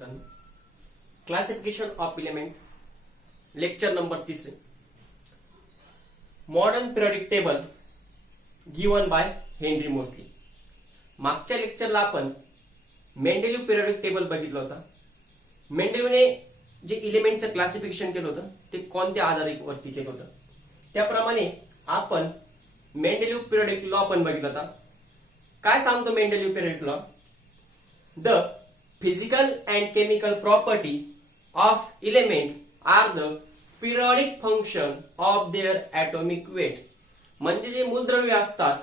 मित्रांनो, classification of element, lecture number 3. Modern periodic table given by Henry Moseley. मागच्या लेक्चरला आपण मेंडेलिव्ह periodic table बघितलं होतं. मेंडेलिव्हने जे एलिमेंटचं क्लासिफिकेशन केलं होतं ते कोणत्या आधारावरती केलं होतं, त्याप्रमाणे आपण मेंडेलिव्ह पिरियोडिक लॉ पण बघितला होता. काय सांगतो Mendeleev periodic law? The physical and chemical property of element are the periodic function of their atomic weight. म्हणजे जे मूलद्रव्य असतात,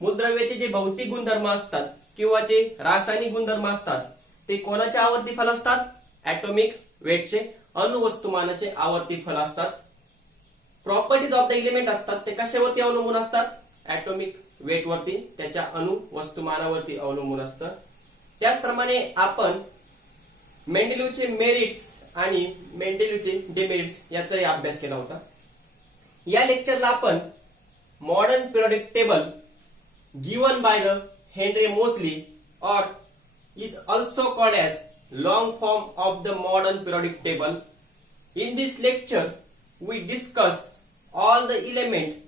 मूलद्रव्याचे जे भौतिक गुणधर्म असतात किंवा जे रासायनिक गुणधर्म असतात ते कोणाच्या आवर्ती फल असतात? ऍटॉमिक वेटचे, अणुवस्तुमानाचे आवर्ती फल असतात. प्रॉपर्टीज ऑफ द एलिमेंट असतात ते कशावरती अवलंबून असतात? ऍटॉमिक वेट वरती, त्याच्या अणुवस्तुमानावरती अवलंबून असतं. त्याचप्रमाणे आपण मेंडेलिव्हचे मेरिट्स आणि मेंडेलिव्हचे डिमेरिट्स याचाही अभ्यास केला होता. या लेक्चरला आपण modern periodic table given by the Henry Moseley or is also called as long form of the modern periodic table. In this lecture we discuss all the element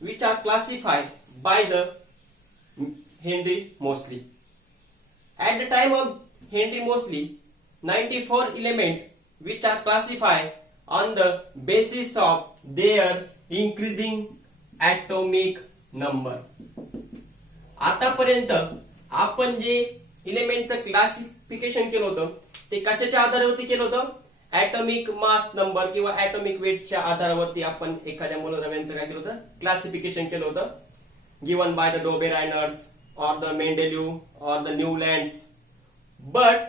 which are classified by the Henry Moseley. At the time of Henry Moseley, 94 elements which are classified on the basis of their increasing atomic number. आतापर्यंत आपण जे एलिमेंटचं classification केलं होतं ते कशाच्या आधारावरती केलं होतं? ऍटॉमिक मास नंबर किंवा ऍटॉमिक वेटच्या आधारावरती आपण एखाद्या मूलद्रव्यांचं काय केलं होतं? क्लासिफिकेशन केलं होतं. Given by the Dobereiner's or the Mendeleev or the Newlands. But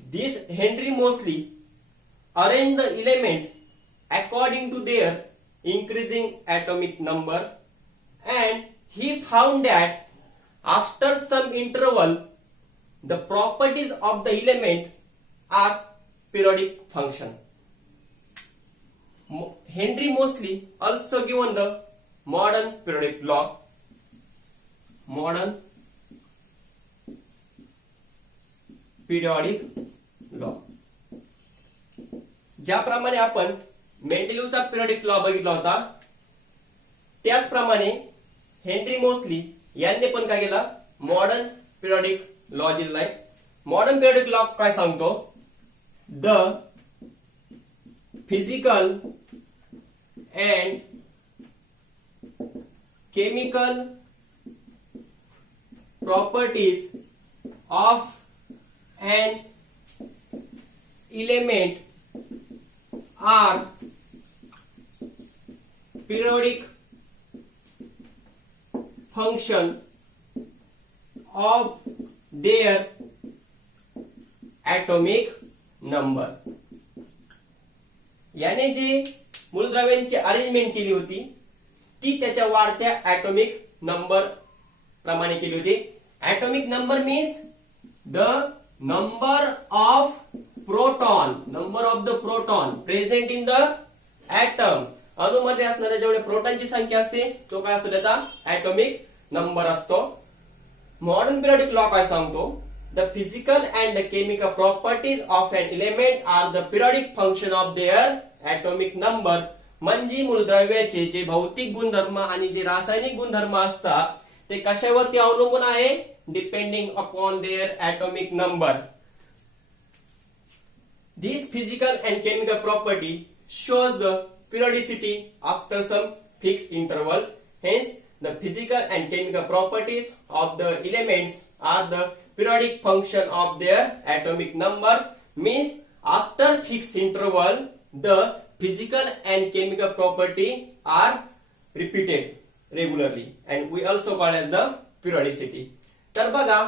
this Henry Moseley arranged the element according to their increasing atomic number, and he found that after some interval the properties of the element are periodic function. Henry Moseley also given the modern periodic law. Modern periodic law. ज्याप्रमाणे आपण मेंडेलिव्हचा periodic law बघितला होता त्याचप्रमाणे Henry Moseley यांनी पण काय केलं? Modern periodic law दिलाय. मॉडर्न पिरियोडिक लॉ काय सांगतो? The physical and chemical properties of an element are periodic function of their atomic number. याने जे मूलद्रव्यांची अरेंजमेंट केली होती ती त्याच्या वाढत्या ऍटॉमिक नंबर प्रमाणे केली होती. Atomic number means the number of proton, number of the proton present in the atom. अणूमध्ये असणाऱ्या जेवढ्या प्रोटॉनची संख्या असते तो काय असतो? त्याचा ऍटॉमिक नंबर असतो. मॉडर्न पिरियोडिक लॉ काय सांगतो? The physical and the chemical properties of an element are the periodic function of their atomic number. म्हणजे मूलद्रव्याचे जे भौतिक गुणधर्म आणि जे रासायनिक गुणधर्म असतात ते कशावरती अवलंबून आहे? Depending upon their atomic number. This physical and chemical property shows the periodicity after some fixed interval. Hence the physical and chemical properties of the elements are the periodic function of their atomic number. Means after fixed interval the physical and chemical property are repeated regularly and we also call as the periodicity. तर बघा,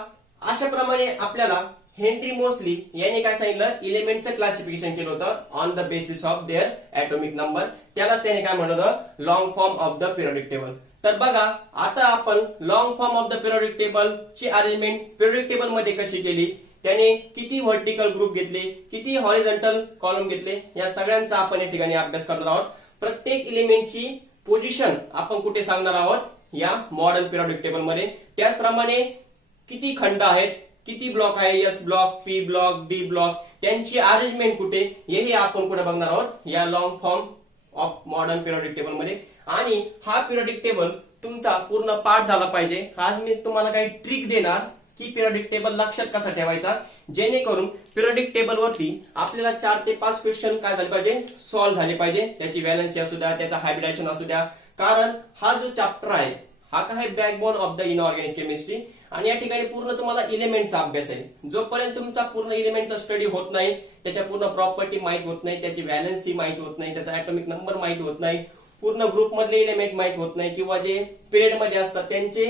अशा प्रमाणे आपल्याला Henry Moseley यांनी काय सांगितलं? एलिमेंटचं classification केलं होतं on the basis of their atomic number. त्यालाच त्याने काय म्हणलं होतं? Long form of the periodic table. तर बघा, आता आपण long form of the periodic table ची अरेंजमेंट पिरियोडिक टेबल मध्ये कशी केली, त्याने किती व्हर्टिकल ग्रुप घेतले, किती हॉरिझॉन्टल कॉलम घेतले, या सगळ्यांचा आपण या ठिकाणी अभ्यास करणार आहोत. प्रत्येक एलिमेंटची पोझिशन आपण कुठे सांगणार आहोत या मॉडर्न पिरियोडिक टेबल मध्ये. त्याचप्रमाणे किती खंड आहेत किती ब्लॉक आहे, S block, P block, D block, त्यांची अरेंजमेंट कुठे, हेही आपण कुठे बघणार आहोत या long form of modern periodic table मध्ये. आणि हा पिरियोडिक टेबल तुमचा पूर्ण पाठ झाला पाहिजे. आज मी तुम्हाला काही ट्रिक देणार की पिरियोडिक टेबल लक्षात कसा ठेवायचा, जेणेकरून पिरियोडिक टेबल वरती आपल्याला 4 ते 5 क्वेश्चन काय झाले पाहिजे, सॉल्व्ह झाले पाहिजे. त्याची व्हॅलन्सी असू द्या, त्याचा हायब्रिडायझेशन असू द्या. कारण हा जो चॅप्टर आहे हा काय backbone of the inorganic chemistry. आणि या ठिकाणी पूर्ण तुम्हाला इलेमेंटचा अभ्यास आहे. जोपर्यंत तुमचा पूर्ण इलेमेंटचा स्टडी होत नाही, त्याच्या पूर्ण प्रॉपर्टी माहित होत नाही, त्याची व्हॅलन्सी माहित होत नाही, त्याचा ऍटॉमिक नंबर माहित होत नाही, पूर्ण ग्रुप मधले इलेमेंट माहित होत नाही, किंवा जे पिरियड मध्ये असतात त्यांचे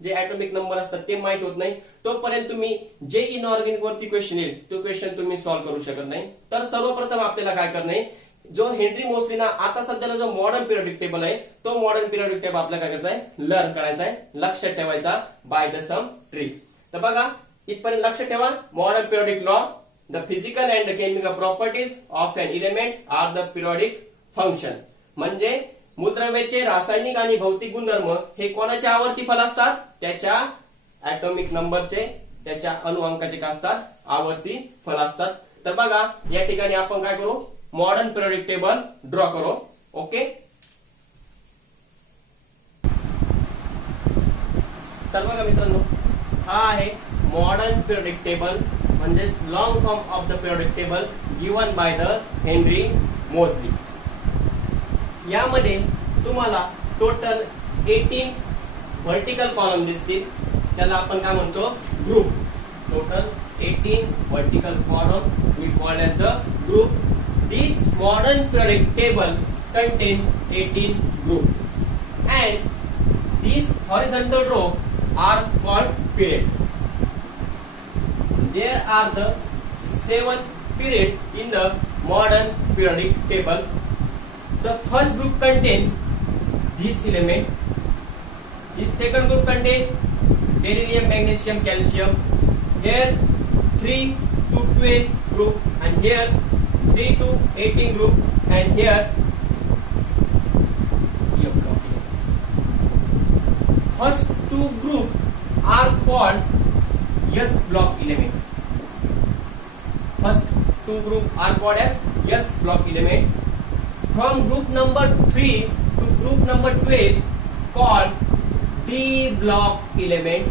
जे ऍटॉमिक नंबर असतात ते माहित होत नाही, तोपर्यंत तुम्ही जे इनऑर्गॅनिक वरती क्वेश्चन येईल तो क्वेश्चन तुम्ही सॉल्व्ह करू शकत नाही. तर सर्वप्रथम आपल्याला काय करणं आहे, जो हेनरी मोस्लीना आता सध्याला जो मॉडर्न पिरियोडिक टेबल आहे तो मॉडर्न पिरियोडिक टेबल आपल्याला काय करायचा आहे, लर्न करायचा आहे, लक्षात ठेवायचा बाय द सम ट्रिक. तर बघा इथपर्यंत लक्षात ठेवा. Modern periodic law, the physical and the chemical properties of an element are the periodic function. म्हणजे मूलद्रव्याचे रासायनिक आणि भौतिक गुणधर्म हे कोणाच्या आवर्ती फल असतात, त्याच्या ऍटॉमिक नंबरचे, त्याच्या अणुअंकाचे काय असतात, आवर्ती फल असतात. तर बघा या ठिकाणी आपण काय करू, मॉडर्न पिरियोडिक टेबल ड्रॉ करो. ओके, तर बघा मित्रांनो हा आहे मॉडर्न पिरियोडिक टेबल, म्हणजे long form of the periodic table given by the Henry mostly. यामध्ये तुम्हाला टोटल 18 व्हर्टिकल कॉलम दिसतील, त्याला आपण काय म्हणतो, group. Total 18 vertical column we called as the group. This modern periodic table contain 18 groups and these horizontal row are called period. There are the 7 period in the modern periodic table. The first group contain this element. This second group contain beryllium, magnesium, calcium. Here 3 to 12 group, and here 3 to 18 group, and here first 2 group are called S block element. First 2 group are called as S block element. From group number 3 to group number 12 called D block element.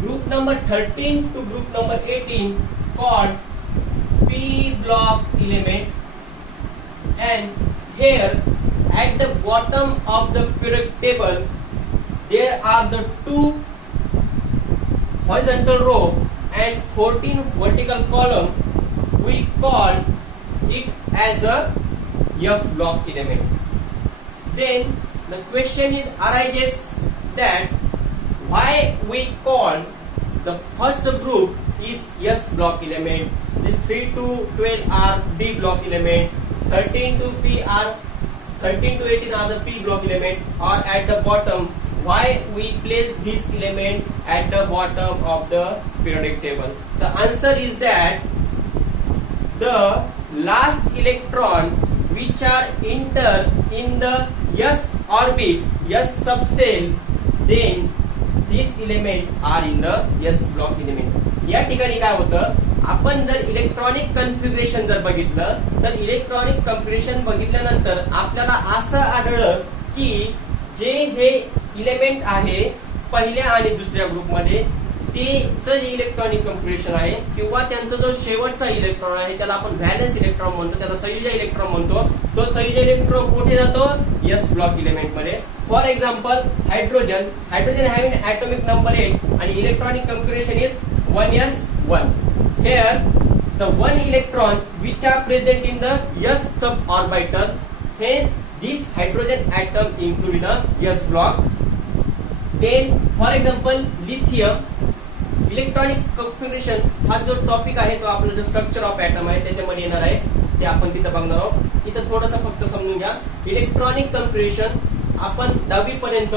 Group number 13 to group number 18 called P block element. And here at the bottom of the periodic table there are the 2 horizontal row and 14 vertical column. We call it as a F block element. Then the question is arises that why we call the first group is S block element. These 3 to 12 are D block element. 13 to 18 are the P block element. Or at the bottom, why we place this element at the bottom of the periodic table? The answer is that the last electron which are enter in the S orbit, S subshell, then these element are in the S block element. या ठिकाणी काय होतं, आपण जर electronic configuration जर बघितलं तर electronic configuration बघितल्यानंतर आपल्याला असं आढळलं की जे हे इलेमेंट आहे पहिल्या आणि दुसऱ्या ग्रुपमध्ये तेच इलेक्ट्रॉनिक कन्फिगरेशन आहे, किंवा त्यांचा जो शेवटचा इलेक्ट्रॉन आहे त्याला आपण व्हॅलेन्स इलेक्ट्रॉन म्हणतो, त्याला संयुज इलेक्ट्रॉन म्हणतो. तो संयुज इलेक्ट्रॉन कुठे जातो, एस ब्लॉक इलेमेंट मध्ये. For example hydrogen having atomic number 8 आणि electronic configuration is 1s1. Here the one electron which are present in the s suborbital, hence this hydrogen atom included in a s block. Then for example lithium, electronic configuration हा जो topic आहे तो आपला जो structure of atom आहे त्याच्यामध्ये येणार आहे, ते आपण तिथं बघणार आहोत. इथं थोडंसं फक्त समजून घ्या. इलेक्ट्रॉनिक कन्फिगरेशन आपण 10वी पर्यंत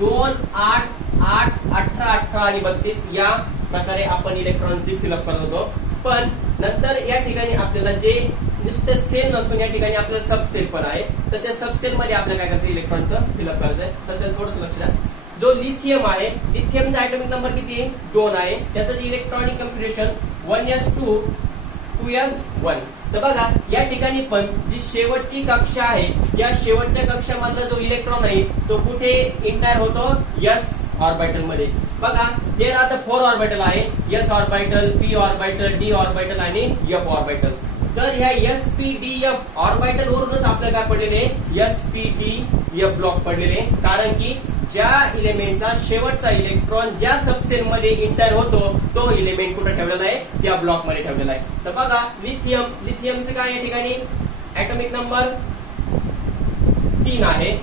2, 8, 8, 18, 18 आणि 32 या प्रकारे आपण इलेक्ट्रॉनची फिलअप करत होतो. पण नंतर या ठिकाणी आपल्याला जे नुसतं सेल नसून या ठिकाणी आपल्याला सबसेल पण आहे, तर त्या सबसेल मध्ये आपल्याला काय करायचं, इलेक्ट्रॉनचं फिलअप करायचं आहे. सध्या थोडंसं लक्ष द्या. जो लिथियम आहे, लिथियमचा ऍटॉमिक नंबर किती आहे? 2 आहे. त्याचं जे इलेक्ट्रॉनिक कॉन्फिगरेशन 1s2 2s1. तर बघा या ठिकाणी पण जी शेवटची कक्षा आहे, या शेवटच्या कक्षामधला जो इलेक्ट्रॉन आहे तो कुठे इंटायर होतो? s ऑर्बिटल मध्ये. बघा देर आर द 4 ऑर्बिटल आहे, s orbital, p orbital, d orbital आणि f ऑर्बिटल. तर ह्या sp-d-f ऑर्बिटल वरूनच आपल्याला काय पडलेले? sp-d-f ब्लॉक पडलेले. कारण की ज्या इलेमेंटचा शेवटचा इलेक्ट्रॉन ज्या सबसेल मध्ये इंटर होतो तो इलेमेंट कुठे ठेवलेला आहे? त्या ब्लॉक मध्ये ठेवलेला आहे. तर बघा लिथियमचे काय या ठिकाणी ऍटॉमिक नंबर 3 आहे.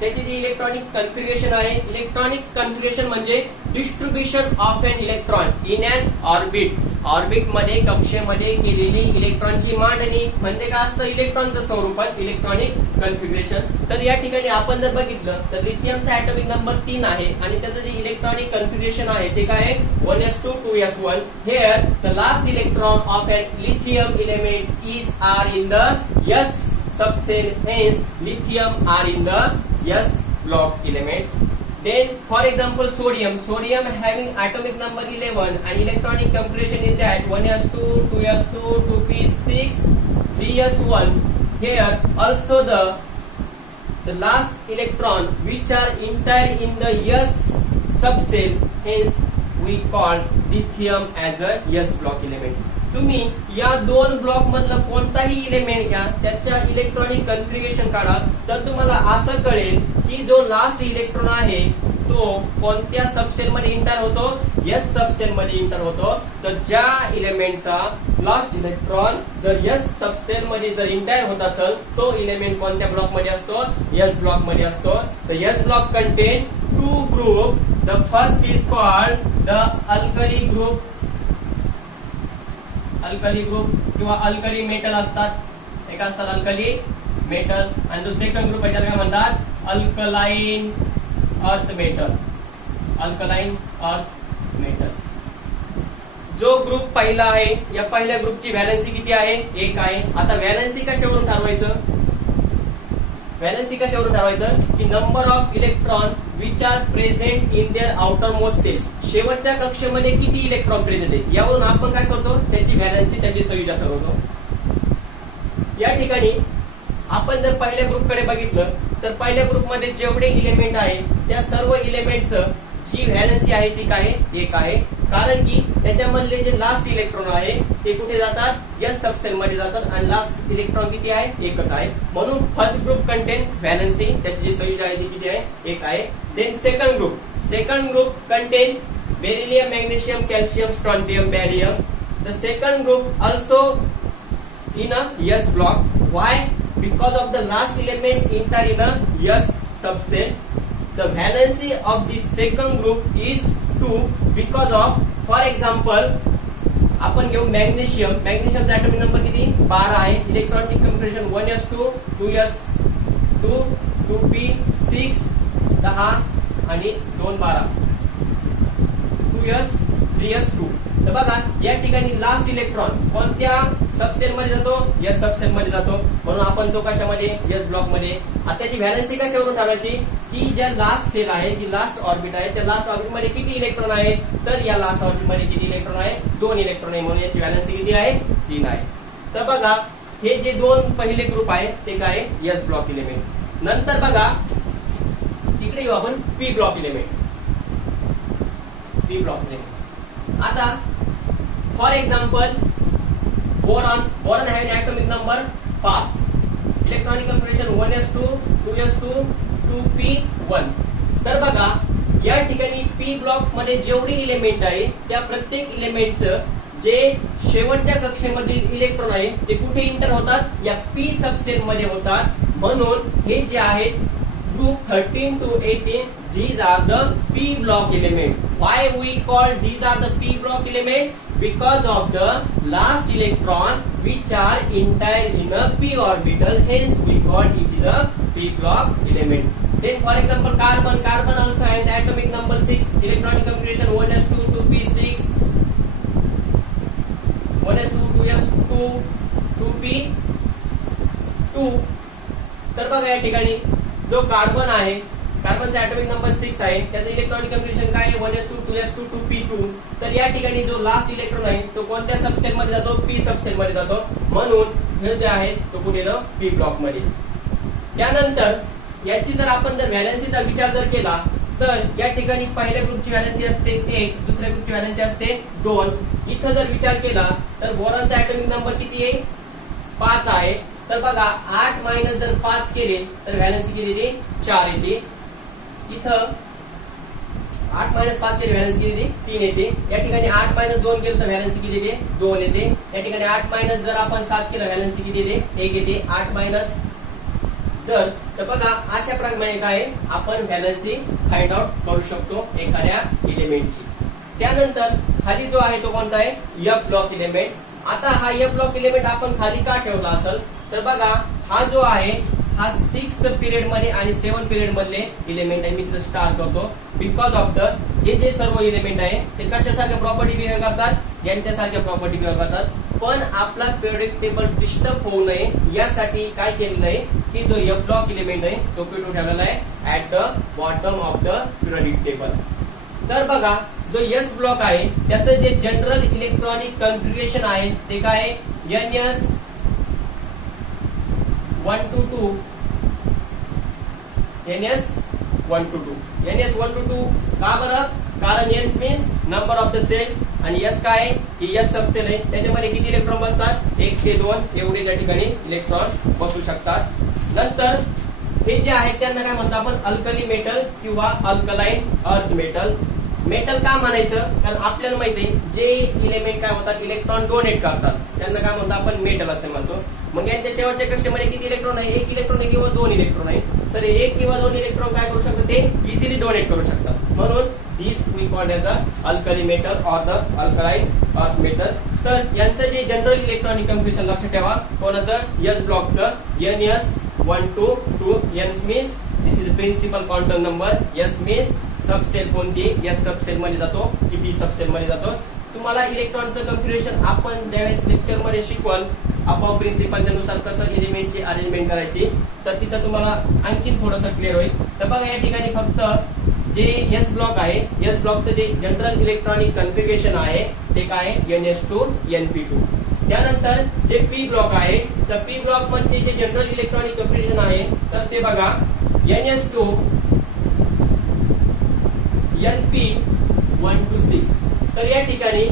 त्याची जी इलेक्ट्रॉनिक कॉन्फिगरेशन आहे, इलेक्ट्रॉनिक कॉन्फिगरेशन म्हणजे distribution of an electron in an orbit. Orbit मध्ये कक्षेमध्ये केलेली इलेक्ट्रॉनची मांडणी म्हणजे काय असतं? इलेक्ट्रॉनचं स्वरूपन, इलेक्ट्रॉनिक कॉन्फिगरेशन. तर या ठिकाणी आपण जर बघितलं तर लिथियमचा ऍटॉमिक नंबर 3 आहे आणि त्याचं जे इलेक्ट्रॉनिक कॉन्फिगरेशन आहे ते काय आहे? 1s2 2s1. Here the last electron of an lithium element is are in the s subcell, hence lithium are in the s block elements. Then for example sodium having atomic number 11 and electronic configuration is that 1s2 2s2 2p6 3s1. Here also the last electron which are entire in the s subcell, hence we call lithium as a s block element. तुम्ही या दोन block मधलं कोणताही element घ्या, त्याच्या electronic configuration काढा, तर तुम्हाला असं कळेल की जो लास्ट इलेक्ट्रॉन आहे तो कोणत्या सबसेल मध्ये इंटर होतो? एस सबसेल मध्ये इंटर होतो. तर ज्या इलेमेंटचा लास्ट इलेक्ट्रॉन जर एस सबसेल मध्ये जर इंटर होत असेल तो इलेमेंट कोणत्या ब्लॉक मध्ये असतो? एस ब्लॉक मध्ये असतो. तर S block content 2 group. The first is called the alkali group, alkali group किंवा अल्कली मेटल असतात. एक असतात अल्कली मेटल आणि जो सेकंड ग्रुप आहे त्याला काय म्हणतात? Alkaline earth metal, alkaline earth metal. जो ग्रुप पहिला आहे या पहिल्या ग्रुपची व्हॅलेन्सी किती आहे? 1 आहे. आता व्हॅलेन्सी कशावरून ठरवायचं? व्हॅलेन्सी कशावरून ठरवायचं? की number of electron which are present in their outermost shell. शेवटच्या कक्षेमध्ये किती इलेक्ट्रॉन प्रेझेंट आहे यावरून आपण काय करतो? त्याची व्हॅलेन्सी, त्याची संयुजा ठरवतो. या ठिकाणी आपण जर पहिल्या ग्रुपकडे बघितलं तर पहिल्या ग्रुपमध्ये जेवढे इलेमेंट आहे त्या सर्व इलेमेंटचं जी व्हॅलेन्सी आहे ती काय? 1 आहे. कारण की त्याच्यामधले जे लास्ट इलेक्ट्रॉन आहे ते कुठे जातात? एस सबसेल मध्ये जातात आणि लास्ट इलेक्ट्रॉन किती आहे? 1च आहे. म्हणून फर्स्ट ग्रुप कंटेन व्हॅलेन्सी, त्याची जी संयुजा आहे ती किती आहे? 1 आहे. Then second group contain beryllium, magnesium, calcium, strontium, barium. The second group also in a s block. Why? Because of the last element enter in a s subcell. The valency of the second group is 2 because of, for example, आपण घेऊ magnesium. मॅग्नेशियमचा atomic number किती? 12 आहे. Electronic configuration 1s2 2s2 2p6 10 आणि 2 12 2s 3s2. तर बघा या ठिकाणी last electron कोणत्या सबसेल मध्ये जातो? एस सबसेल मध्ये जातो. म्हणून आपण तो कशामध्ये? एस ब्लॉक मध्ये. आता त्याची व्हॅलेन्सी कशावरून ठरवायची? की ज्या लास्ट सेल आहे, जी लास्ट ऑर्बिट आहे, त्या लास्ट ऑर्बिट मध्ये किती इलेक्ट्रॉन आहे? तर या लास्ट ऑर्बिट मध्ये किती इलेक्ट्रॉन आहे? 2 इलेक्ट्रॉन आहे. म्हणून याची व्हॅलेन्सी किती आहे? 3 आहे. तर बघा हे जे 2 पहिले ग्रुप आहे ते काय? S block element. नंतर बघा इकडे येऊ आपण P block element. P block element. आता for example boron have atomic number 5. Electronic configuration 1s2 2s2 2p1. तर बघा या ठिकाणी पी ब्लॉक मध्ये जेवढी इलेमेंट आहे त्या प्रत्येक इलेमेंटचं जे शेवटच्या कक्षेमधील इलेक्ट्रॉन आहे ते कुठे इंटर होतात? या पी सबसेल मध्ये होतात. म्हणून हे जे आहेत group 13 to 18, these are the p block element. Why we call these are the p block element? Because of the last electron which are entire in a p orbital, hence we call it is a p block element. Then for example carbon also has atomic number 6, electronic configuration 1s2 2p6 1s2 2s2 2p2. तर बघा या ठिकाणी जो carbon आहे कार्बनचा atomic number 6 आहे, त्याचं electronic कन्फिग्युरेशन काय आहे 1s2 2s2 2p2. तर या ठिकाणी जो लास्ट इलेक्ट्रॉन आहे तो कोणत्या सबसेल मध्ये जातो, पी सबसेल मध्ये जातो, म्हणून हे जे आहे तो कुठे येतो, पी ब्लॉक मध्ये. त्यानंतर याची जर आपण जर व्हॅलेन्सीचा विचार जर केला तर या ठिकाणी पहिल्या ग्रुपची व्हॅलेन्सी असते 1, दुसऱ्या ग्रुपची व्हॅलेन्सी असते 2. इथं जर विचार केला तर बोरॉनचा ॲटॉमिक नंबर किती आहे, 5 आहे. तर बघा 8 मायनस जर 5 केले तर व्हॅलेन्सी किती येते, 4 येते. इथं 8 मायनस 5 केले व्हॅलेन्सी किती येते, 3 येते. या ठिकाणी 8 मायनस 2 केलं तर व्हॅलेन्सी किती येते, 2 येते. या ठिकाणी 8 मायनस जर आपण 7 केलं व्हॅलेन्सी किती येते, 1 येते. 8 मायनस जर तर बघा अशा प्रकारे काय आपण व्हॅलेन्सी फाइंड आउट करू शकतो एखाद्या इलेमेंटची. त्यानंतर खाली जो आहे तो कोणता आहे, एफ ब्लॉक इलेमेंट. आता हा एफ ब्लॉक इलेमेंट आपण खाली का ठेवला असेल तर बघा हा जो आहे हा 6 पिरियड मध्ये आणि 7 पिरियड मधले इलेमेंट आहे. मी तिथे स्टार करतो बिकॉज ऑफ द हे जे सर्व इलेमेंट आहे ते कशासारख्या प्रॉपर्टी बिहेव करतात, यांच्यासारख्या प्रॉपर्टी बिहेव करतात. पण आपला पिरियडिक टेबल डिस्टर्ब होऊ नये यासाठी काय केलेलं आहे की जो एफ ब्लॉक इलेमेंट आहे तो P2 ठेवलेला आहे at the bottom of the periodic table. तर बघा जो एस ब्लॉक आहे त्याचं जे जनरल इलेक्ट्रॉनिक कन्फिग्युरेशन आहे ते काय आहे, NS122 NS122 NS122. का बरं, कारण N means number of the shell आणि S काय आहे, ही S सबसेल आहे. त्याच्यामध्ये किती इलेक्ट्रॉन बसतात, 1 ते 2 एवढे त्या ठिकाणी इलेक्ट्रॉन बसू शकतात. नंतर हे जे आहेत त्यांना काय म्हणतो आपण, अल्कली मेटल किंवा अल्कलाइन अर्थ मेटल. मेटल का म्हणायचं, कारण आपल्याला माहिती आहे जे इलेमेंट काय होतात इलेक्ट्रॉन डोनेट करतात त्यांना काय म्हणतो आपण, मेटल असे म्हणतो. मग यांच्या शेवटच्या कक्षेमध्ये किती इलेक्ट्रॉन आहे, 1 इलेक्ट्रॉन आहे किंवा 2 इलेक्ट्रॉन आहे. तर 1 किंवा 2 इलेक्ट्रॉन काय करू शकतात, ते इझिली डोनेट करू शकतात. म्हणून this we called as the alkali metal or the alkaline earth metal. तर यांचं जे जनरल इलेक्ट्रॉनिक कन्फिग्युरेशन लक्षात ठेवा, कोणाचं, एस ब्लॉकचं NS122. N means this is principal quantum number. S means subshell कोणती, एस सबसेल मध्ये जातो की पी सबसेल मध्ये जातो. तुम्हाला इलेक्ट्रॉनचं कन्फिग्युरेशन आपण ज्यावेळेस लेक्चर मध्ये शिकवाल आपोआप प्रिन्सिपलच्या नुसार कसं एलिमेंटची अरेंजमेंट करायची, तर तिथं तुम्हाला आणखीन थोडंसं क्लिअर होईल. तर बघा या ठिकाणी फक्त जे एस ब्लॉक आहे, एस ब्लॉकचं जे जनरल इलेक्ट्रॉनिक कन्फिग्युरेशन आहे ते काय आहे, NS2 NP2. त्यानंतर जे पी ब्लॉक आहे तर पी ब्लॉक मध्ये जे जनरल इलेक्ट्रॉनिक कन्फिग्युरेशन आहे तर ते बघा NS2 NP126. तर या ठिकाणी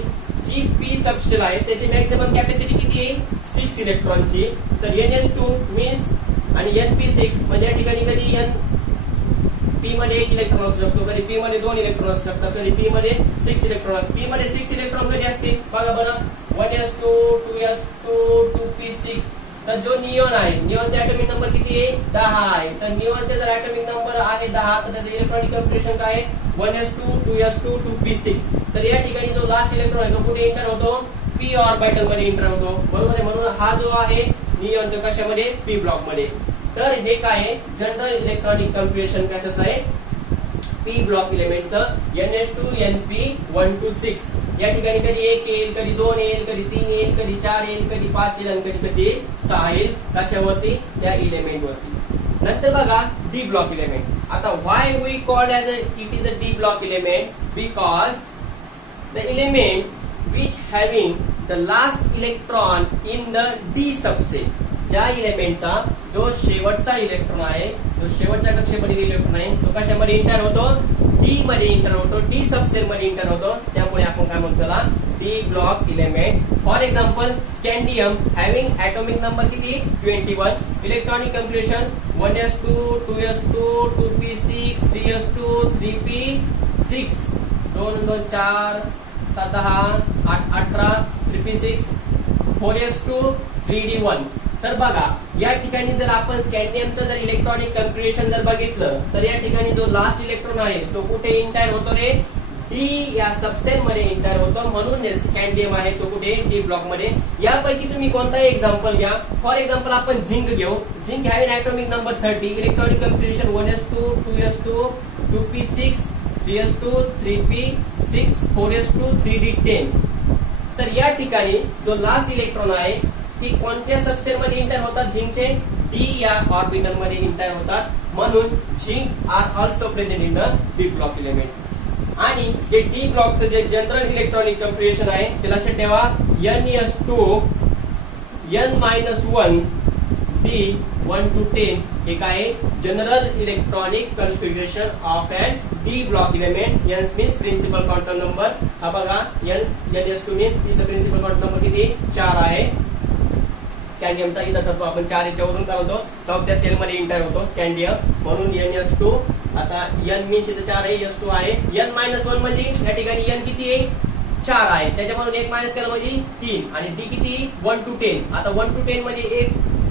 जी पी सबसेल आहे त्याची मॅक्सिमम कॅपॅसिटी किती आहे, 6 इलेक्ट्रॉनची. तर NS2 मीन्स आणि NP6 म्हणजे या ठिकाणी कधी पी मध्ये 1 इलेक्ट्रॉन असू शकतो, कधी पी मध्ये 2 इलेक्ट्रॉन असू शकतात, कधी पी मध्ये 6 इलेक्ट्रॉन. पी मध्ये 6 इलेक्ट्रॉन कधी असतील बघा बरं, 1s2 2s2 2p6. तर जो निऑन आहे निऑनचा ॲटॉमिक नंबर किती आहे, 10 आहे. तर निऑनचा जर ॲटॉमिक नंबर आहे 10 तर त्याचं इलेक्ट्रॉनिक कन्फिग्युरेशन काय आहे, 1s2 2s2 2p6. तर या ठिकाणी जो लास्ट इलेक्ट्रॉन आहे तो कुठे एंटर होतो, पी ऑर्बिटल मध्ये एंटर होतो, बरोबर आहे. म्हणून हा जो आहे निऑन तो कशामध्ये, पी ब्लॉक मध्ये. तर हे काय आहे, जनरल इलेक्ट्रॉनिक कन्फिग्युरेशन कशाचं आहे, पी ब्लॉक इलेमेंटचं NS2 NP126. या ठिकाणी कधी 1 येईल, कधी 2 येईल, कधी 3 येईल, कधी 4 येईल, कधी 5 येईल आणि कधी 6 येईल. कशावरती, त्या इलेमेंट वरती. नंतर बघा डी ब्लॉक इलेमेंट. आता why we called as it is a D block element, because the element which having the last electron in the D subshell. ज्या इलेमेंटचा जो शेवटचा इलेक्ट्रॉन आहे, जो शेवटच्या कक्षेमधील इलेक्ट्रॉन आहे तो कशामध्ये इंटर होतो, डी मध्ये इंटर होतो, डी सबसेल मध्ये इंटर होतो. त्यामुळे आपण काय म्हणतो त्याला, D block element. For example scandium having atomic number किती, 21. Electronic configuration 1s2 2s2 2p6 3s2 3p6 2 2 4 7 10 8 18 3p6 4s2 3d1. तर बघा या ठिकाणी जर आपण स्कॅन्डियमचं जर इलेक्ट्रॉनिक कन्फिग्युरेशन जर बघितलं तर या ठिकाणी जो लास्ट इलेक्ट्रॉन आहे तो कुठे इंटायर होतो रे, डी या सबसेल मध्ये इंटायर होतो. म्हणून जे स्कॅन्डियम आहे तो कुठे, डी ब्लॉक मध्ये. यापैकी तुम्ही कोणताही एक्झाम्पल घ्या. फॉर एक्झाम्पल आपण झिंक घेऊ. Zinc having atomic number 30, electronic configuration 1s2 2s2 2p6 3s2 3p6 4s2 3d10. तर या ठिकाणी जो लास्ट इलेक्ट्रॉन आहे ती कोणत्या सबसेल मध्ये इंटर होतात, झिंकचे डी या ऑर्बिटल मध्ये इंटर होतात. म्हणून zinc are also present in the d block element. आणि जे डी ब्लॉकचं जे जनरल इलेक्ट्रॉनिक कन्फिगरेशन आहे ते लक्षात ठेवा, NS2 N-1 D 1 to 10 हे काय general electronic configuration of an d block element. N means principal quantum number. हा बघा NS2 मीन्स तिचा प्रिन्सिपल क्वांटम नंबर किती 4 आहे. स्कॅन्डियमचा इथं करतो आपण 4 याच्यावरून करतो, चौथ्या सेल मध्ये इंटर होतो स्कॅन्डियम, म्हणून NS2. आता N मीन्स इथं 4 आहे, S2 आहे. N-1 म्हणजे या ठिकाणी N किती आहे 4 आहे, त्याच्यामधून 1 मायनस केलं म्हणजे 3. आणि D किती 1 to 10. आता 1 to 10 म्हणजे 1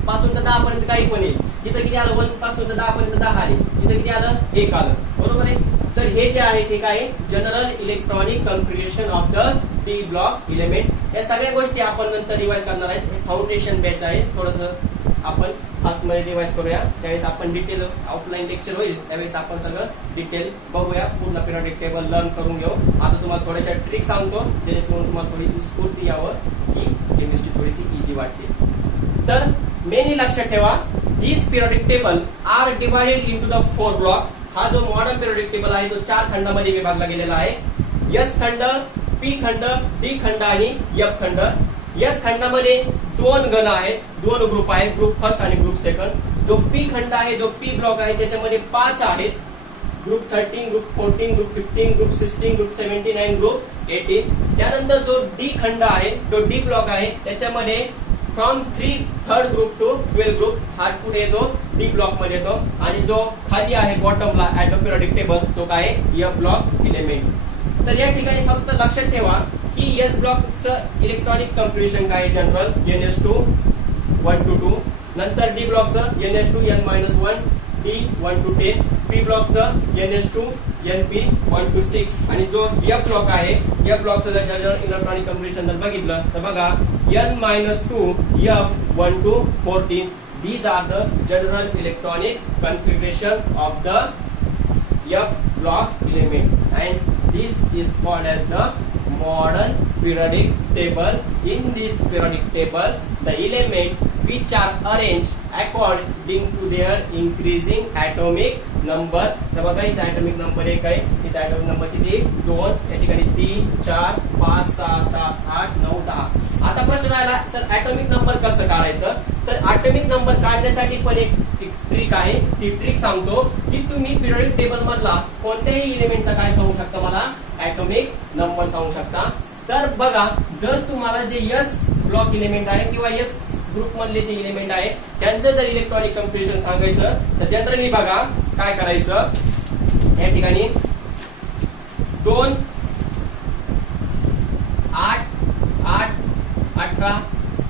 पासून तर 10 पर्यंत काही पण येईल. इथं किती आलं 1 पासून तर 10 पर्यंत 10 आले, इथं किती आलं 1 आलं, बरोबर आहे. तर हे जे आहे ते काय general electronic configuration of the d block element. या सगळ्या गोष्टी आपण नंतर रिवाइज करणार आहेत. फाउंडेशन बॅच आहे, थोडंसं आपण फास्ट मध्ये रिवाइज करूया. त्यावेळेस आपण डिटेल ऑफलाईन लेक्चर होईल, त्यावेळेस आपण सगळं डिटेल बघूया, पूर्ण पिरियडिक टेबल लर्न करून घेऊ. आता तुम्हाला थोड्याशा ट्रिक सांगतो जेणेकरून तुम्हाला थोडी स्फूर्ती यावं की केमिस्ट्री थोडीशी इजी वाटते. तर मेनली लक्षात ठेवा, this periodic table are divided into the 4 block. हा जो मॉडर्न पिरियडिक टेबल आहे तो 4 खंडामध्ये विभागला गेलेला आहे. एस खंड, पी खंड, डी खंड आणि एफ खंड. एस खंडामध्ये 2 गण आहेत, 2 ग्रुप आहेत, ग्रुप फर्स्ट आणि ग्रुप सेकंड. जो पी खंड आहे, जो पी ब्लॉक आहे त्याच्यामध्ये 5 आहेत, group 13, group 14, group 15, group 16, group 17 आणि ग्रुप 18. त्यानंतर जो डी खंड आहे, तो डी ब्लॉक आहे, त्याच्यामध्ये from 3rd group to 12 group हा पुढे येतो, डी ब्लॉक मध्ये येतो. आणि जो खाली आहे बॉटमला ऍट द पिरियडिक टेबल तो काय एफ ब्लॉक एलिमेंट. तर या ठिकाणी फक्त लक्षात ठेवा की एस ब्लॉकचं इलेक्ट्रॉनिक कन्फिगरेशन काय जनरल NS2 1 to 2. नंतर डी ब्लॉकचं NS2 N-1 D 1 to 10. P ब्लॉकचं NS2 NP 1 to 6. आणि जो एफ ब्लॉक आहे, एफ ब्लॉकचं जर जनरल इलेक्ट्रॉनिक कन्फिगरेशन जर बघितलं तर बघा N-2 F 1 to 14. These are the general electronic configuration of the F block element, and this is called as the modern periodic table. In this periodic table, the element which are arranged according to their increasing atomic number. तर बघा इथे atomic number 1 आहे, इथे atomic number किती 2, या ठिकाणी 3 4 5 6 7 8 9 10. आता प्रश्न राहिला सर atomic number कसं काढायचं. तर atomic number काढण्यासाठी पण एक ट्रिक आहे, ती ट्रिक सांगतो की तुम्ही पिरियडिक टेबल मधला कोणत्याही एलिमेंटचा काय सांगू शकता मला atomic number सांगू शकता. तर बघा जर तुम्हाला जे एस ब्लॉक एलिमेंट आहे किंवा एस ग्रुप मधले जे एलिमेंट आहे त्यांचं जर इलेक्ट्रॉनिक कन्फिगरेशन सांगायचं तर जनरली बघा काय करायचं, या ठिकाणी 2 8 8 18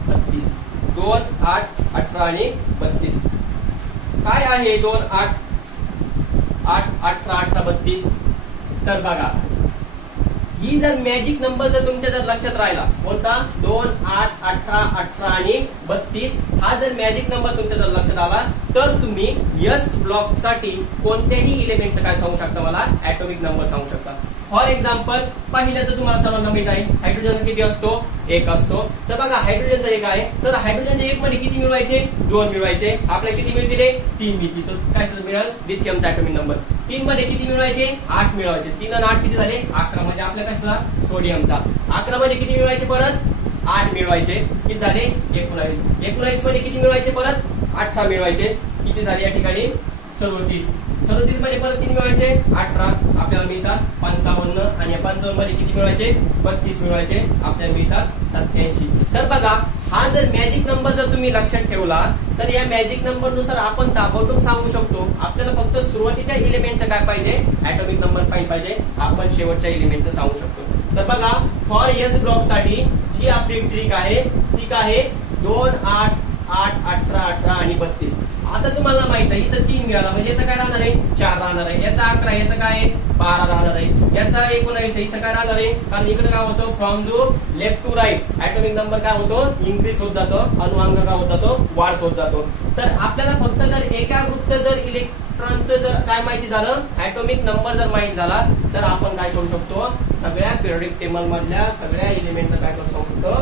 32 2 8 18 आणि 32. काय आहे 2 8 8 18 18 32. तर बघा ही जर मॅजिक नंबर जर तुमच्या जर लक्षात राहिला कोणता 2 8 18 18 आणि 32 हा जर मॅजिक नंबर तुमच्या जर लक्षात आला तर तुम्ही एस ब्लॉक साठी कोणत्याही इलेमेंटचं काय सांगू शकता मला ऍटॉमिक नंबर सांगू शकता. फॉर एक्झाम्पल पहिल्याचं तुम्हाला सर्वांना माहित आहे हायड्रोजन किती असतो 1 असतो. तर बघा हायड्रोजनचा 1 आहे, तर हायड्रोजनच्या 1 मध्ये किती मिळवायचे 2 मिळवायचे, आपल्याला किती मिळतील 3 मिळतील. तर काय मिळेल लिथियमचा ऍटॉमिक नंबर. 3 मध्ये किती मिळवायचे 8 मिळवायचे, 3 आणि 8 किती झाले 11. म्हणजे आपल्या कशाला सोडियमचा 11 मध्ये किती मिळवायचे परत 8 मिळवायचे, किती झाले 19. 19 मध्ये किती मिळवायचे परत 18 मिळवायचे, किती झाले या ठिकाणी 37. 37 मध्ये परत किती मिळवायचे 18, आपल्याला मिळतात 55. आणि 55 मध्ये किती मिळवायचे 32 मिळवायचे, आपल्याला मिळतात 87. तर बघा हा जर मॅजिक नंबर जर तुम्ही लक्षात ठेवला तर या मॅजिक नंबर नुसार आपण ताबडतोब सांगू शकतो. आपल्याला फक्त सुरुवातीच्या एलिमेंटचं काय पाहिजे ऍटॉमिक नंबर पाहिजे, आपण शेवटच्या एलिमेंटचं सांगू शकतो. तर बघा फॉर एस ब्लॉक साठी जी आपली ट्रिक आहे ती काय आहे 2 8 8 18 18 आणि 32. आता तुम्हाला माहित आहे इथं 3 मिळाला म्हणजे याचं काय राहणार आहे 4 राहणार आहे, याचा 11 याचं काय 12 राहणार आहे, याचा 19 आहे, इथं काय राहणार आहे कारण इकडे काय होतं from left to right atomic number काय होतो इन्क्रीज होत जातो, अनुअंक काय होत जातो वाढत होत जातो. तर आपल्याला फक्त जर एका ग्रुपचं जर इलेक्ट्रॉनचं जर काय माहिती झालं ऍटॉमिक नंबर जर माहिती झाला तर आपण काय करू शकतो सगळ्या पिरियडिक टेबल मधल्या सगळ्या एलिमेंटचं काय करू शकतो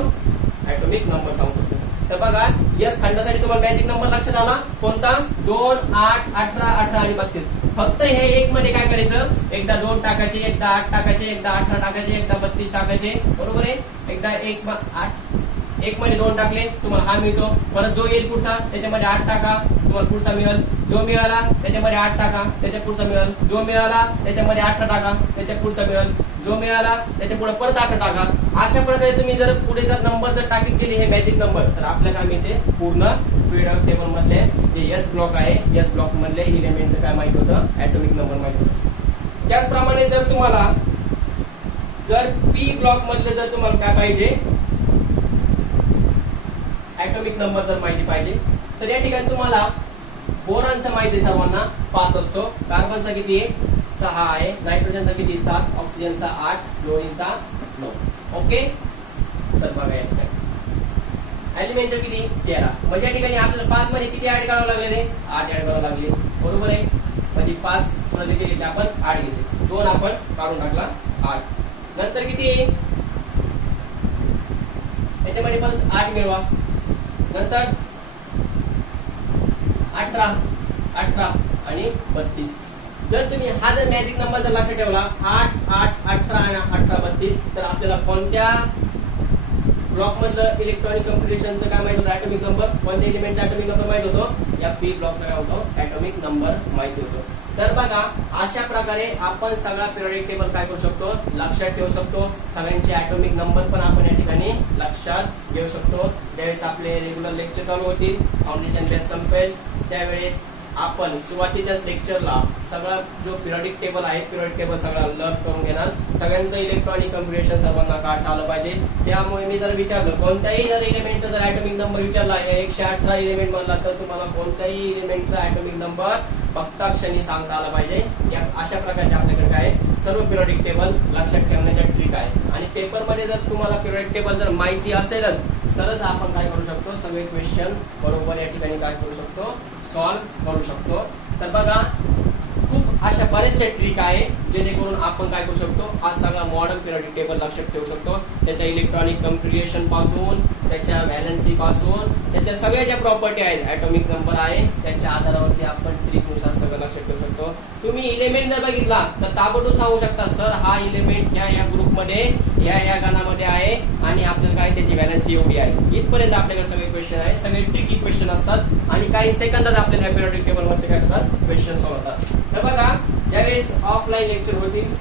ऍटॉमिक नंबर सांगू शकतो. तर बघा यस खंडासाठी तुम्हाला मॅजिक नंबर लक्षात आला कोणता 2, 8, 18, 18 आणि 32. फक्त हे एक मध्ये काय करायचं, एकदा 2 टाकायचे, एकदा 8 टाकायचे, एकदा 18 टाकायचे, एकदा 32 टाकायचे, बरोबर आहे. एकदा 1 मध्ये 2 टाकले तुम्हाला हा मिळतो. परत जो येईल पुढचा त्याच्यामध्ये 8 टाका तुम्हाला पुढचा मिळेल. जो मिळाला त्याच्यामध्ये 8 टाका त्याच्या पुढचा मिळेल. जो मिळाला त्याच्यामध्ये 18 टाका त्याच्या पुढचा मिळेल. जो मिळाला त्याच्या पुढे परत 8 टाका. अशा प्रकारे तुम्ही जर पुढे जर नंबर जर टाकीत गेले हे मॅजिक नंबर, तर आपल्याला काय मिळते, पूर्ण पिरियडिक टेबल मधले जे एस ब्लॉक आहे, एस ब्लॉक मधले इलेमेंटचं काय माहित होतं, ऍटॉमिक नंबर माहित होतं. त्याचप्रमाणे जर तुम्हाला जर पी ब्लॉक मधले जर तुम्हाला काय पाहिजे, ऍटॉमिक नंबर जर माहिती पाहिजे, तर या ठिकाणी तुम्हाला बोरॉनचा माहिती सर्वांना 5 असतो. कार्बनचा किती आहे, 6 आहे. नायट्रोजनचा किती, 7. ऑक्सिजनचा 8. क्लोरीनचा 9. ओके. तर बघा या ठिकाणी एलिमेंटचं किती, 13. म्हणजे या ठिकाणी आपल्याला 5 मध्ये किती ऍड करावं लागले, 8 ऍड करावं लागले, बरोबर आहे. म्हणजे 5 थोडं देखील आपण 8 घेतले, 2 आपण काढून टाकला, 8. नंतर किती आहे याच्यामध्ये परत 8 मिळवा. नंतर 18 आणि 32. जर तुम्ही हा जर मॅजिक नंबर जर लक्षात ठेवला 8, 8, 18 आणि 18, 32, तर आपल्याला कोणत्या ब्लॉक मधलं इलेक्ट्रॉनिक कॉम्प्युटेशनचं काय माहित होतं, ऍटॉमिक नंबर, कोणत्या एलिमेंटचा ऍटॉमिक नंबर माहित होतो, या पी ब्लॉकचा काय होतो, ऍटॉमिक नंबर माहिती होतो. तर बघा अशा प्रकारे आपण सगळा पिरियडिक टेबल काय करू शकतो, लक्षात ठेवू शकतो. सगळ्यांचे ऍटॉमिक नंबर पण आपण या ठिकाणी लक्षात घेऊ शकतो. ज्यावेळेस आपले रेग्युलर लेक्चर चालू होतील, फाउंडेशन बेस संपेल, त्यावेळेस आपण सुरुवातीच्याच लेक्चरला सगळा जो पिरियडिक टेबल आहे, पिरियडिक टेबल सगळा लर्न करून घेणार. सगळ्यांचं इलेक्ट्रॉनिक कॉम्प्युटेशन सर्वांना काढता आलं पाहिजे. त्यामुळे मी जर विचारलं कोणत्याही जर एलिमेंटचा जर ऍटॉमिक नंबर विचारला 118 एलिमेंट मधला, तर तुम्हाला कोणत्याही एलिमेंटचा ऍटॉमिक नंबर बघता क्षणी सांगता आला पाहिजे. या अशा प्रकारचे आपल्याकडे काय सर्व पिरियडिक टेबल लक्षात ठेवण्याच्या ट्रिक आहे. आणि पेपरमध्ये जर तुम्हाला पिरियडिक टेबल जर माहिती असेलच, तरच आपण काय करू शकतो, सगळे क्वेश्चन बरोबर या ठिकाणी काय करू शकतो, सॉल्व्ह करू शकतो. तर बघा खूप अशा बरेचसे ट्रिक आहे जेणेकरून आपण काय करू शकतो, हा सगळा मॉडर्न पिरियडिक टेबल लक्षात ठेवू शकतो. त्याच्या इलेक्ट्रॉनिक कॉन्फिगरेशन पासून, त्याच्या व्हॅलन्सी पासून, त्याच्या सगळ्या ज्या प्रॉपर्टी आहेत, ऍटॉमिक नंबर आहे, त्याच्या आधारावरती आपण ट्रिकनुसार सगळं लक्षात ठेवू शकतो. तुम्ही इलेमेंट जर बघितला तर ताबडतोब सांगू शकता, सर हा इलेमेंट या ग्रुपमध्ये या गणामध्ये आहे आणि आपल्याला काय त्याची व्हॅलन्सी एवढी आहे. इथपर्यंत आपल्याकडे सगळे क्वेश्चन आहे, सगळे ट्रिकी क्वेश्चन असतात आणि काही सेकंदात आपल्याला पिरियडिक टेबल वरचे काय करतात, क्वेश्चन सॉल्व्ह होतात. तर बघा ज्यावेळेस ऑफलाईन लेक्चर होतील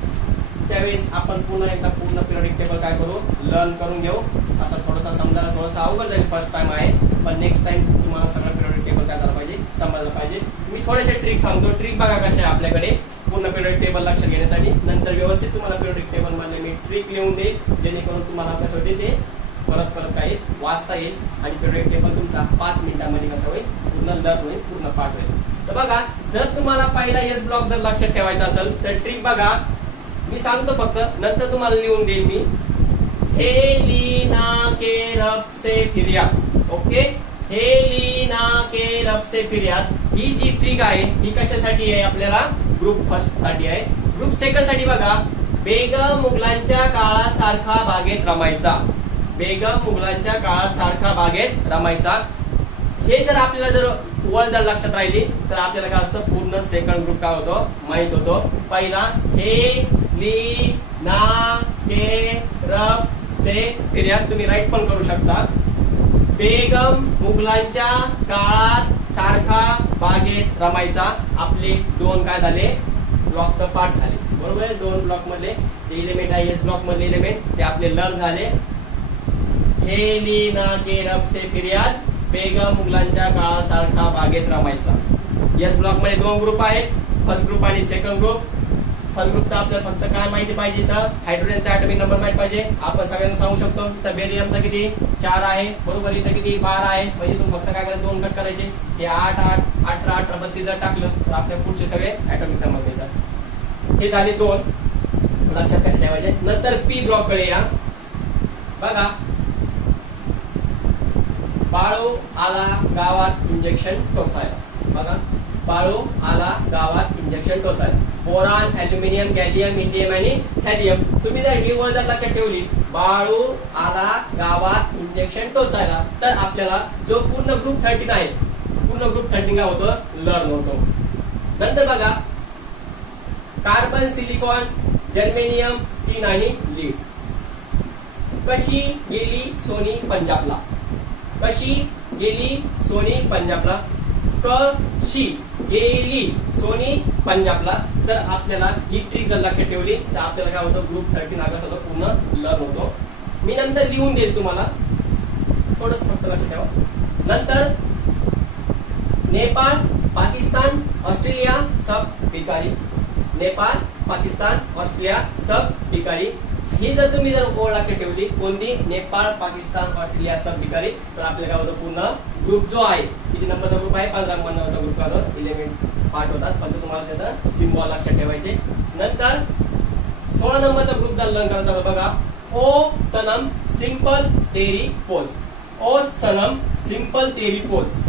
त्यावेळेस आपण पुन्हा एकदा पूर्ण पिरियडिक टेबल काय करू, लर्न करून घेऊ. असं थोडासा समजायला थोडासा अवघड जाईल, फर्स्ट टाइम आहे, पण नेक्स्ट टाइम तुम्हाला सगळं पिरियडिक टेबल काय करायला पाहिजे, समजायला पाहिजे. मी थोडेसे ट्रिक सांगतो. ट्रिक बघा कशा आहे आपल्याकडे पूर्ण पिरियडिक टेबल लक्षात घेण्यासाठी. नंतर व्यवस्थित तुम्हाला पिरियडिक टेबल मध्ये मी ट्रिक लिहून देईल, जेणेकरून तुम्हाला कसं होते ते परत काही वाचता येईल आणि पिरियडिक टेबल तुमचा 5 मिनिटांमध्ये कसं होईल, पूर्ण लर्न होईल, पूर्ण पाठ होईल. तर बघा जर तुम्हाला पहिला एस ब्लॉक जर लक्षात ठेवायचा असेल तर ट्रिक बघा, मी सांगतो फक्त, नंतर तुम्हाला लिहून देईल मी. हेलिना के रब से फिर्याद. ओके, हेलिना के रब से फिर्याद ही जी ट्रिक आहे ही कशासाठी आहे, आपल्याला ग्रुप फर्स्ट साठी आहे. ग्रुप सेकंड साठी बघा, बेगम मुघलांच्या काळात सारखा बागेत रमायचा. बेगम मुघलांच्या काळात सारखा बागेत रमायचा. हे जर आपल्याला जर वळ जर लक्षात राहिली तर आपल्याला काय असतं, पूर्ण सेकंड ग्रुप काय होतो माहित होतो. पहिला हे ली ना के रब से फिर्याद, तुम्ही राईट पण करू शकता. बेगम मुघलांच्या काळात सारखा बागेत रमायचा. आपले 2 काय झाले, ब्लॉक तर पाठ झाले, बरोबर आहे. 2 ब्लॉक मधले जे इलेमेंट आहे, एस ब्लॉक मधले इलेमेंट ते आपले लर्न झाले. हेलिना के रब से फिर्याद, बेगम मुघलांच्या काळासारखा बागेत रमायचा. एस ब्लॉक मध्ये 2 ग्रुप आहेत, फर्स्ट ग्रुप आणि सेकंड ग्रुप. फर्स्ट ग्रुपचा आपल्याला फक्त काय माहिती पाहिजे, तर हायड्रोजनचा ऍटॉमिक नंबर माहिती पाहिजे. आपण सगळ्यांना सांगू शकतो. तर बेरियमचा किती, 4 आहे, बरोबर. इथं किती, 12 आहे. म्हणजे तुम्ही फक्त काय करायचं, 2 कट करायचे. हे 8, 8, 18, 18, 32 जर टाकलं तर आपल्या पुढचे सगळे ऍटॉमिक नंबर मिळतात. हे झाले 2, लक्षात कसे ठेवायचे. नंतर पी ब्लॉक कडे या. बघा, बाळू आला गावात इंजेक्शन टोचायला. बघा, बाळू आला गावात इंजेक्शन टोचायला. बोरॉन, अल्युमिनियम, गॅलियम, इंडियम आणि थॅलियम. तुम्ही जर ही वळ जर लक्षात ठेवली, बाळू आला गावात इंजेक्शन टोचायला. तर आपल्याला जो पूर्ण ग्रुप 13 आहे, पूर्ण ग्रुप 13 काय होतं, लर्न होतो. नंतर बघा कार्बन, सिलिकॉन, जर्मेनियम, टीन आणि लीड. कशी गेली सोनी पंजाबला, कशी गेली सोनी पंजाबला, कशी गेली सोनी पंजाबला. तर आपल्याला ही ट्रिक जर लक्षात ठेवली तर आपल्याला काय होतं, ग्रुप 13 हा कसं होतं, पूर्ण लर्न होतो. मी नंतर लिहून देईल तुम्हाला, थोडस फक्त लक्षात ठेवा. नंतर नेपाळ, पाकिस्तान, ऑस्ट्रेलिया सब भिकारी. नेपाळ, पाकिस्तान, ऑस्ट्रेलिया सब भिकारी. ही जर तुम्ही जर ओळ लक्षात ठेवली, कोणती, नेपाळ, पाकिस्तान, ऑस्ट्रेलिया सब भिकारी, तर आपल्याला काय होतं, पूर्ण ग्रुप जो आहे, किती नंबरचा ग्रुप आहे, 15 नंबरचा ग्रुप का 11 पार्ट होतात. फक्त तुम्हाला त्याचा सिम्बॉल लक्षात ठेवायचे. नंतर 16 नंबरचा ग्रुप जर लर्न करायचा बघा, ओ सनम सिंपल तेरी पोज. ओ सनम सिंपल तेरी पोज.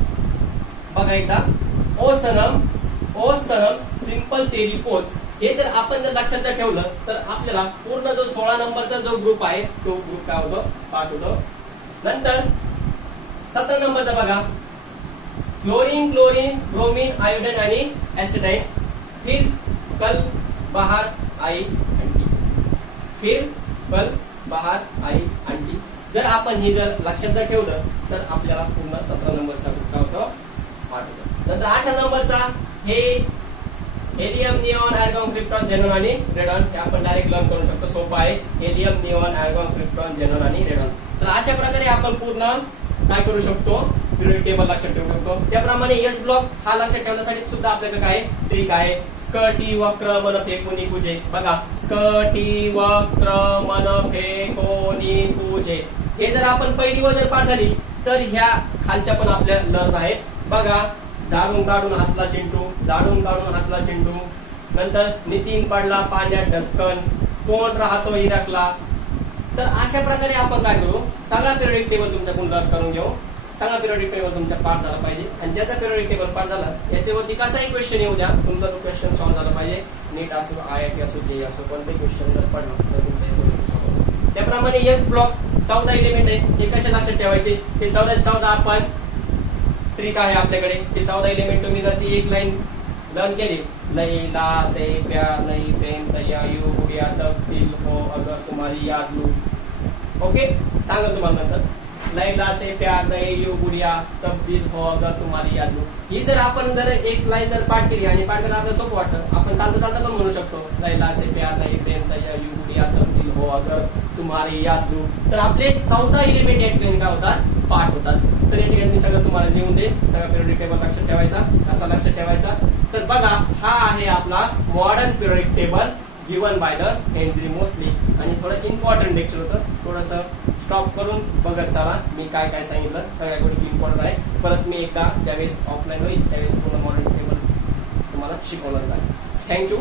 बघा एकदा, ओ सनम सिंपल तेरी पोज. हे जर आपण जर लक्षात जर ठेवलं तर आपल्याला पूर्ण जो 16 नंबरचा जो ग्रुप आहे तो ग्रुप काय होतो, पार्ट होतो. नंतर 17 नंबरचा बघा, क्लोरीन, क्लोरीन, ब्रोमीन, आयोडीन आणि एसिटाईन. फिर कल बाहर आई आंटी. फिर कल बाहर आई आंटी. जर आपण ही जर लक्षात जर ठेवलं तर आपल्याला पूर्ण 17 नंबरचा ग्रुप काय होतो, पार्ट होतो. नंतर 8 नंबरचा हे helium, neon, argon, krypton, xenon आणि रेडॉन. हे आपण डायरेक्ट लर्न करू शकतो, सोपं आहे. Helium, neon, argon, krypton, xenon आणि रेडॉन. तर अशा प्रकारे आपण पूर्ण काय करू शकतो, पिरियड टेबल लक्षात ठेवू शकतो. त्याप्रमाणे एस ब्लॉक हा लक्षात ठेवण्यासाठी सुद्धा आपल्याकडे काय ट्रिक आहे. स्कटी वक्र मन फेकोनी पूजे. बघा, स्कटी वक्र मन फेकोनी पूजे. हे जर आपण पहिली व जर पाठ झाली तर ह्या खालच्या पण आपल्या लर्न आहेत. बघा, झाडून काढून हसला चिंटू, झाडून काढून हसला चिंटू. नंतर नितीन पडला पाण्यात ढसकन, कोण राहतो इराकला. तर अशा प्रकारे आपण काय करू, सगळा पिरियडिक टेबल तुमच्याकडून लर्न करून घेऊ. सगळा पिरियडिक टेबल तुमचा पाठ झाला पाहिजे. आणि ज्याचा पिरियडिक टेबल पाठ झाला याच्यावरती कसाही क्वेश्चन येऊ द्या, तुमचा तो क्वेश्चन सॉल्व्ह झाला पाहिजे. नीट असो, IIT असो, जे असो, कोणताही क्वेश्चन जर पडला तर तुमचा सॉल्व्ह. त्याप्रमाणे एक ब्लॉक 14 एलिमेंट आहे. हे कशा लक्षात ठेवायचे, ते 14 आपण ट्रिक आहे आपल्याकडे. ते 14 एलिमेंट तुम्ही जर ती एक लाईन लर्न केली, लैला से प्यार नहीं प्रेम सैया यू गुड़िया तब दिल हो अगर तुम्हारी याद लू. ओके, सांगा तुम्हाला नंतर, लैला से प्यार नहीं यू गुड़िया तब दिल हो अगर तुम्हारी याद लू. ही जर आपण जर एक लाईन जर पाठ केली आणि पाठ करायला आपल्याला सोपं वाटतं, आपण चालता चालता पण म्हणू शकतो, लैला से प्यार नहीं प्रेम सैया यू गुड़िया तब दिल हो अगर तुम्हारी याद लू. तर आपले 14 एलिमेंट या ठिकाणी काय होतात, पाठ होतात. तर या ठिकाणी मी सगळं तुम्हाला लिहून दे, सगळा पिरियडिक टेबल लक्षात ठेवायचा, असा लक्षात ठेवायचा. तर बघा, हा आहे आपला modern periodic table given by the Henry mostly. आणि थोडं इम्पॉर्टंट लेक्चर होतं, थोडंसं स्टॉप करून बघत चला मी काय काय सांगितलं. सगळ्या गोष्टी इम्पॉर्टंट आहे. परत मी एकदा ज्यावेळेस ऑफलाईन होईल त्यावेळेस पूर्ण मॉडर्न टेबल तुम्हाला शिकवणार आहे. थँक्यू.